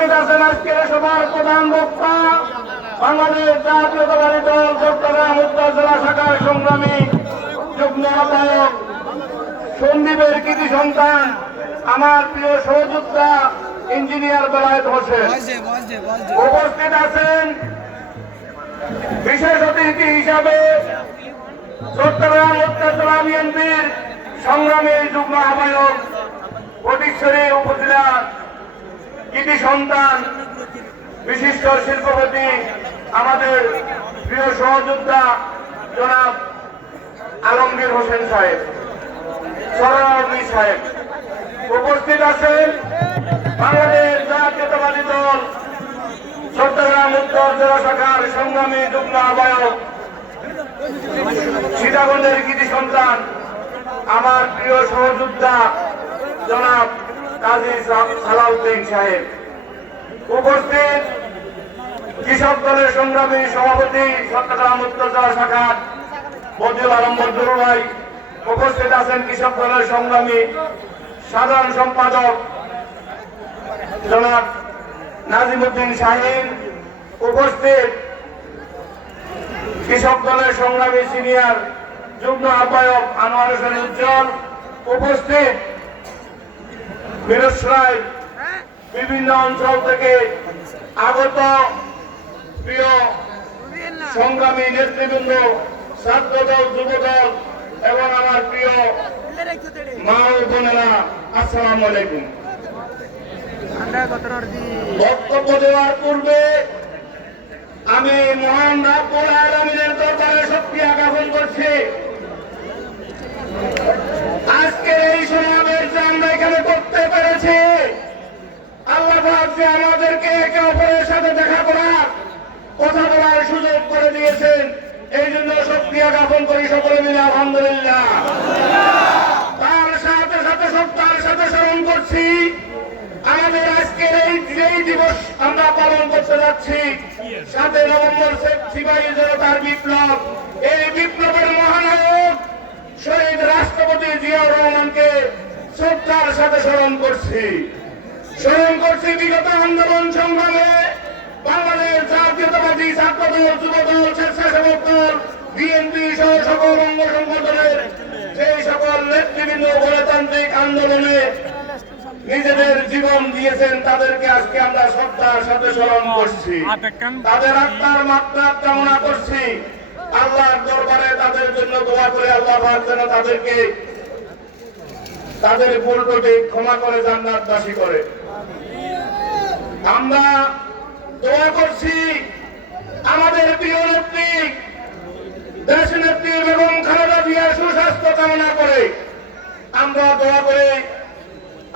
উপস্থিত আছেন আজকের সভার প্রধান বক্তা, বাংলাদেশ জাতীয়তাবাদী দল চট্টগ্রাম উত্তর জেলা শাখার সংগ্রামী যুগ্ম আহ্বায়ক সন্দীপের কৃতি সন্তান, আমার প্রিয় সহযোদ্ধা ইঞ্জিনিয়ার বেলায়েত হোসেন। উপস্থিত আছেন বিশেষ অতিথি হিসাবে চট্টগ্রাম উত্তর জেলা বিএনপির সংগ্রামী যুগ্ম আহ্বায়ক ফটিকছড়ি উপজেলার কৃতি সন্তান, বিশিষ্ট শিল্পপতি, আমাদের প্রিয় সহযোদ্ধা জনাব আলমগীর হোসেন সাহেব সরাবী সাহেব। উপস্থিত আছেন বাংলাদেশ জাতীয়তাবাদী দল, চট্টগ্রাম উত্তর জেলা শাখার সংগ্রামী যুগ্ম আহ্বায়ক, সীতাকুণ্ডের কৃতি সন্তান, আমার প্রিয় সহযোদ্ধা জনাব কাজী সালাউদ্দিন সাহেব। উপস্থিত কৃষক দলের সংগ্রামী সভাপতি চট্টগ্রাম উত্তর শাখার বদিউল আলম মজুর ভাই। উপস্থিত আছেন কৃষক দলের সংগ্রামী সাধারণ সম্পাদক জনাব নাজিমুদ্দিন শাহিন। উপস্থিত কৃষক দলের সংগ্রামী সিনিয়র যুগ্ম আহ্বায়ক আনোয়ার হোসেন উজ্জ্বল। উপস্থিত মিরসরাই বিভিন্ন অঞ্চল থেকে আগত প্রিয় সংগ্রামী নেতৃবৃন্দ ছাত্র দল যুব দল এবং আমার প্রিয় মা ও বোনেরা, আসসালামু আলাইকুম। বক্তব্য দেওয়ার পূর্বে আমি মহান রাব্বুল আলামিনের দরবারে শুকরিয়া জ্ঞাপন করছি আজকের এই সমাবেশ যে আমরা এখানে করতে পেরেছি আল্লাহ যে আমাদেরকে একে অপরের সাথে দেখা করার কথা বলার সুযোগ করে দিয়েছেন, এই জন্য শুকরিয়া জ্ঞাপন করি সকলে মিলে, আলহামদুলিল্লাহ। তার সাথে সাথে সত্তার সাথে স্মরণ করছি, আমাদের আজকের এই যেই দিবস আমরা পালন করতে যাচ্ছি, সাতই নভেম্বর সিপাহী জনতার বিপ্লব, এই বিপ্লবের মহানায়ক শহীদ রাষ্ট্রপতি জিয়াউর রহমানকে শ্রদ্ধার সাথে স্মরণ করছি। স্মরণ করছি বিগত আন্দোলন সংগ্রামে বাংলাদেশ জাতীয়তাবাদী ছাত্র দল যুব দল স্বেচ্ছাসেবক দল, বিএনপি সহ সকল অঙ্গ সংগঠনের সেই সকল নেতৃবৃন্দ গণতান্ত্রিক আন্দোলনে নিজেদের জীবন দিয়েছেন, তাদেরকে আজকে আমরা শ্রদ্ধার সাথে স্মরণ করছি। তাদের আত্মার মাত্রা কামনা করছি। আল্লাহর দরবারে তাদের জন্য দোয়া করে আল্লাহ যেন তাদেরকে তাদের ভুল ত্রুটি ক্ষমা করে, জান্নাত দাসী করে। আমরা দোয়া করছি আমাদের প্রিয় নেত্রী, দেশ নেত্রী বেগম খালেদা জিয়ার সুস্বাস্থ্য কামনা করে আমরা দোয়া করে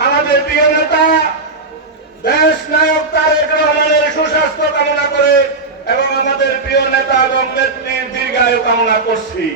আমাদের প্রিয় নেতা, দেশ নায়ক তারেক রহমানের সুস্বাস্থ্য কামনা করে এবং আমাদের প্রিয় নেতা এবং নেত্রীর দীর্ঘায়ু কামনা করছি।